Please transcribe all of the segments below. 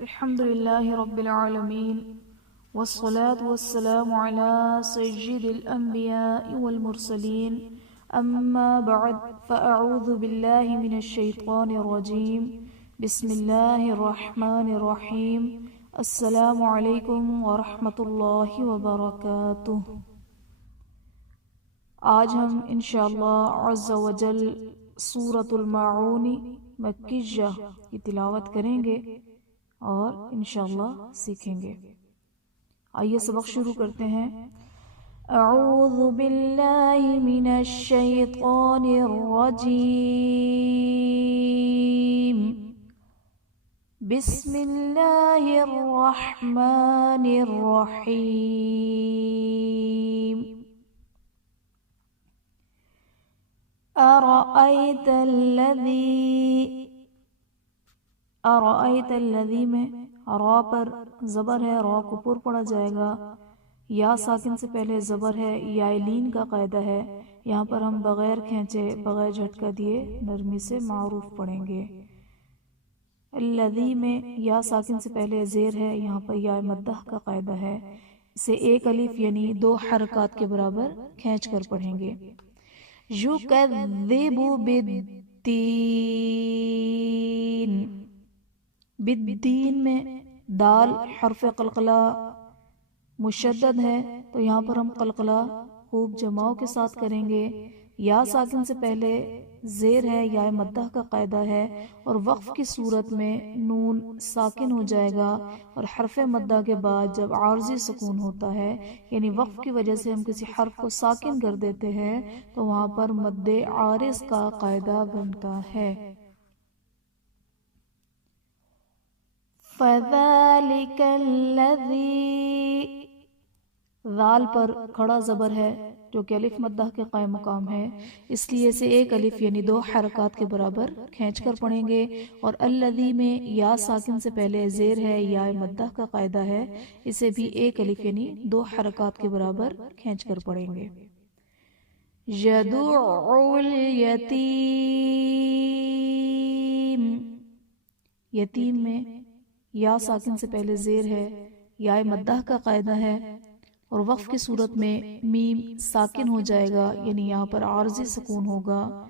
الحمد لله رب العالمين والصلاة والسلام على سيد الأنبياء والمرسلين أما بعد فأعوذ بالله من الشيطان الرجيم بسم الله الرحمن الرحيم السلام عليكم ورحمة الله وبركاته۔ آج ہم انشاءاللہ عز و جل سورۃ الماعون مکیہ کی تلاوت کریں گے اور انشاءاللہ سیکھیں گے۔ آئیے سبق شروع کرتے ہیں۔ اعوذ باللہ من الشیطان الرجیم، بسم اللہ الرحمن الرحیم۔ ارأیت الذی میں را پر زبر ہے، را کو پر پڑھا جائے گا، یا ساکن سے پہلے زبر ہے، یا لین کا قاعدہ ہے، یہاں پر ہم بغیر کھینچے بغیر جھٹکا دیے نرمی سے معروف پڑھیں گے۔ الذی میں یا ساکن سے پہلے زیر ہے، یہاں پر یا مدہ کا قاعدہ ہے، اسے ایک الف یعنی 2 حرکات کے برابر کھینچ کر پڑھیں گے۔ یکذب بالدین، بالدین میں دال حرف قلقلہ مشدد ہے تو یہاں پر ہم قلقلہ خوب جماؤ کے ساتھ کریں گے۔ یا ساکن سے پہلے زیر ہے، یا مدہ کا قاعدہ ہے، اور وقف کی صورت میں نون ساکن ہو جائے گا، اور حرف مدہ کے بعد جب عارضی سکون ہوتا ہے یعنی وقف کی وجہ سے ہم کسی حرف کو ساکن کر دیتے ہیں تو وہاں پر مد عارض کا قاعدہ بنتا ہے۔ فَذَلِكَ الَّذِي، ذال پر کھڑا زبر ہے جو کہ الف مدہ کے قائم مقام ہے، اس لیے اسے ایک الف یعنی 2 حرکات کے برابر کھینچ کر پڑھیں گے۔ اور الذی میں یا ساکن سے پہلے زیر ہے، یا مدہ کا قاعدہ ہے، اسے بھی ایک الف یعنی 2 حرکات کے برابر کھینچ کر پڑھیں گے۔ یدعو الیتیم، یتیم میں یا ساکن سے پہلے زیر ہے، یا مدہ کا قاعدہ ہے، اور وقف کی صورت میں میم ساکن ہو جائے گا یعنی یہاں پر عارضی سکون ہوگا،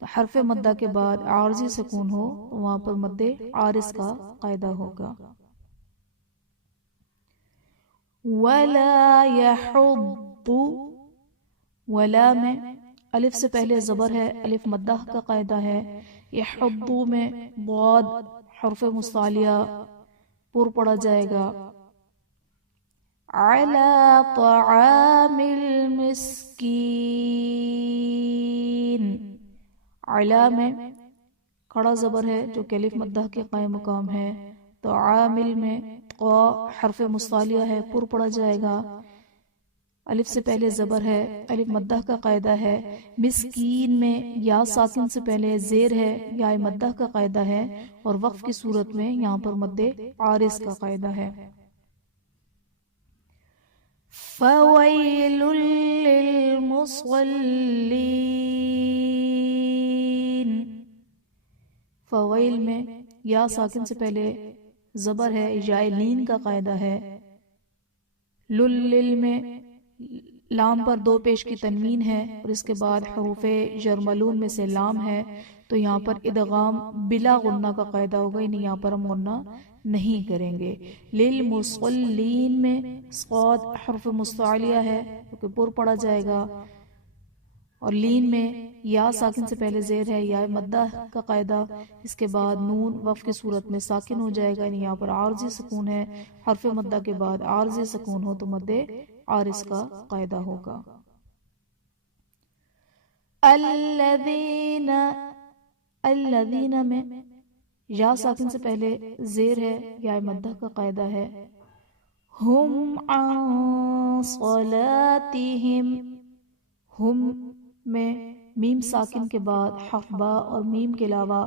حرف مدہ کے بعد عارضی سکون ہو تو وہاں پر مد عارض کا قاعدہ ہوگا۔ ولا یحض، ولا میں الف سے پہلے زبر ہے، الف مدہ کا قاعدہ ہے، یحض میں ضاد حرف مستعلیہ پر پڑھا جائے گا۔ علی طعام المسکین، علی میں کھڑا زبر ہے جو کہ الف مدہ کے قائم مقام ہے، تو عامل میں قا حرف مستعلیہ ہے، پر پڑھا جائے گا، الف سے پہلے زبر ہے، الف مدہ کا قاعدہ ہے۔ مسکین میں یا ساکن سے پہلے زیر ہے، یا مدہ کا قاعدہ ہے، اور وقف کی صورت میں یہاں پر مد عارض کا قاعدہ ہے۔ فویل للمصلین، فویل میں یا ساکن سے پہلے زبر ہے، یا لین کا قاعدہ ہے۔ لل میں لام پر 2 پیش کی تنوین ہے، اور اس کے بعد حروف یرملون میں سے لام ہے تو یہاں پر ادغام بلا غنہ کا قاعدہ ہوگا، یعنی یہاں پر ہم غنہ نہیں کریں گے۔ للمصلین میں صاد حرف مستعلیہ ہے کیونکہ پر پڑھا جائے گا، اور لین میں یا ساکن سے پہلے زیر ہے، یا مدہ کا قاعدہ، اس کے بعد نون وقف کی صورت میں ساکن ہو جائے گا، یعنی یہاں پر عارضی سکون ہے، حرف مدہ کے بعد عارضی سکون ہو تو مد عارض کا قاعدہ ہوگا۔ الذین، الذین میں یا ساکن سے پہلے زیر ہے، یا مدہ کا قاعدہ ہے۔ ہم عن صلاتہم، ہم میں میم ساکن کے بعد حرف با اور میم کے علاوہ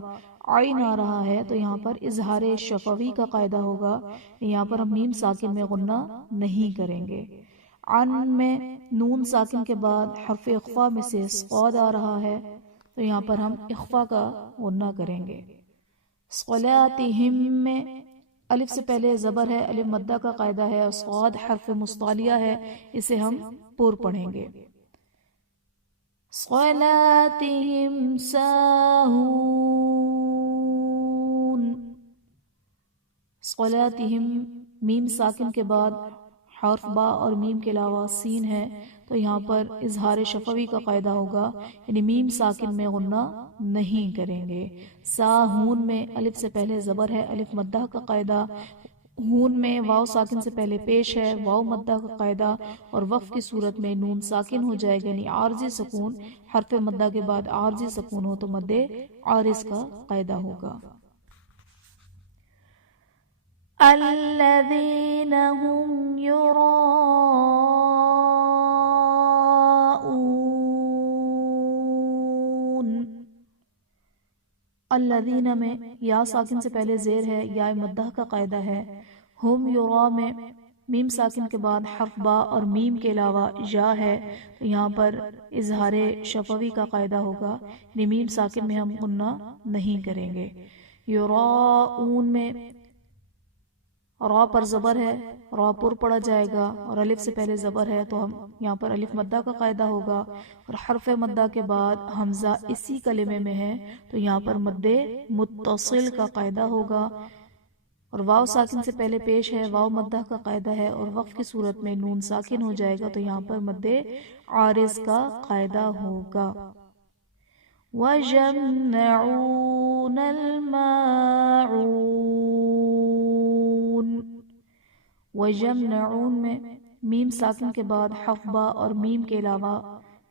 عین آ رہا ہے تو یہاں پر اظہار شفوی کا قاعدہ ہوگا، یہاں پر ہم میم ساکن میں غنہ نہیں کریں گے۔ عن میں نون ساکن کے بعد حرف اخفا میں سے صاد آ رہا ہے تو یہاں پر ہم اخفا کا غنہ کریں گے۔ صلاتہم میں الف سے پہلے زبر ہے، الف مدہ کا قاعدہ ہے، اور صاد حرف مستعلیہ ہے، اسے ہم پر پڑھیں گے۔ صلاتہم ساہون، صلاتہم میم ساکن کے بعد حرف با اور میم کے علاوہ سین ہے، تو یہاں پر اظہار شفوی کا قاعدہ ہوگا، یعنی میم ساکن میں غنہ نہیں کریں گے۔ ساہون میں الف سے پہلے زبر ہے، الف مدہ کا قاعدہ، ہون میں واو ساکن سے پہلے پیش ہے، واو مدہ کا قاعدہ، اور وقف کی صورت میں نون ساکن ہو جائے گا، یعنی عارضی سکون، حرف مدہ کے بعد عارضی سکون ہو تو مد عارض کا قاعدہ ہوگا۔ الذین هم یراؤون، الذین میں یا ساکن سے پہلے زیر ہے، یا مدہ کا قاعدہ ہے۔ ہم یرا میں میم ساکن کے بعد حرف با اور میم کے علاوہ یا ہے، تو یہاں پر اظہار شفوی کا قاعدہ ہوگا، یعنی میم ساکن میں ہم غنہ نہیں کریں گے۔ یراؤون میں را پر زبر ہے، را پر پڑا جائے گا، اور الف سے پہلے زبر ہے تو ہم یہاں پر الف مدہ کا قاعدہ ہوگا، اور حرف مدہ کے بعد حمزہ اسی کلمے میں ہے تو یہاں پر مد متصل کا قاعدہ ہوگا، اور واو ساکن سے پہلے پیش ہے، واو مدہ کا قاعدہ ہے، اور وقف کی صورت میں نون ساکن ہو جائے گا تو یہاں پر مد عارض کا قاعدہ ہوگا۔ وَجَمْعُونَ الْمَاعُونَ، وَجَمْعُونَ میں میم ساکن کے بعد حرف با اور میم کے علاوہ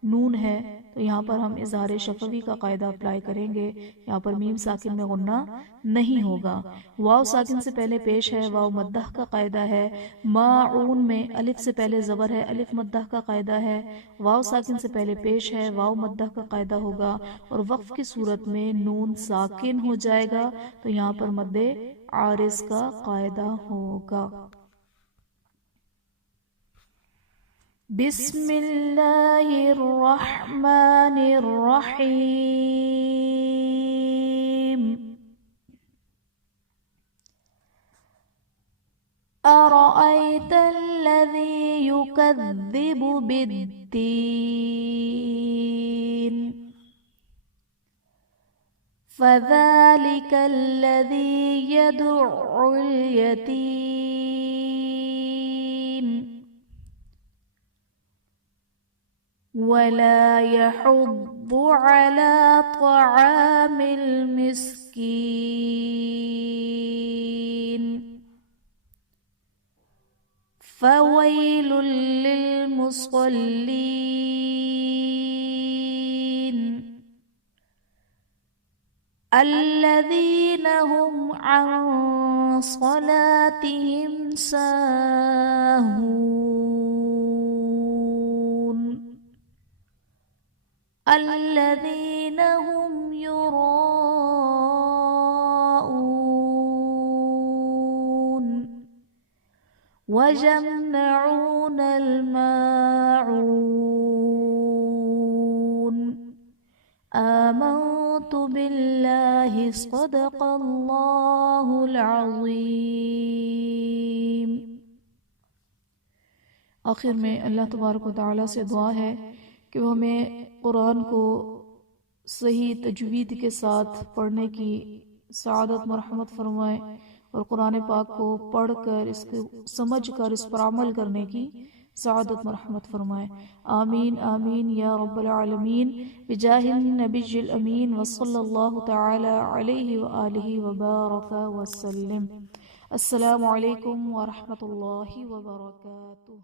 نون ہے، تو یہاں پر ہم اظہار شفوی کا قاعدہ اپلائی کریں گے، یہاں پر میم ساکن میں غنہ نہیں ہوگا۔ واو ساکن سے پہلے پیش ہے، واو مدہ کا قاعدہ ہے۔ ماعون میں الف سے پہلے زبر ہے، الف مدہ کا قاعدہ ہے، واو ساکن سے پہلے پیش ہے، واو مدہ کا قاعدہ ہوگا، اور وقف کی صورت میں نون ساکن ہو جائے گا تو یہاں پر مد عارض کا قاعدہ ہوگا۔ بسم اللہ الرحمن الرحیم، أرأيت الذي يكذب بالدين، فذلك الذي يدع اليتيم ولا يحض على طعام المسكين، فويل للمصلين الذين هم عن صلاتهم ساهون الذين هم يراءون وَيَمْنَعُونَ الْمَاعُونَ آمنت باللہ صدق اللہ العظیم۔ آخر میں اللہ تبارک و تعالیٰ سے دعا ہے کہ وہ ہمیں قرآن کو صحیح تجوید کے ساتھ پڑھنے کی سعادت مرحمت فرمائے، اور قرآن پاک کو پڑھ کر اس کو سمجھ کر اس پر عمل کرنے کی سعادت مرحمت فرمائے۔ آمین آمین یا رب العالمین، بجاہ النبی الامین وصلی اللہ تعالی علیہ وآلہ وبارک وسلم۔ السلام علیکم ورحمۃ اللہ وبرکاتہ۔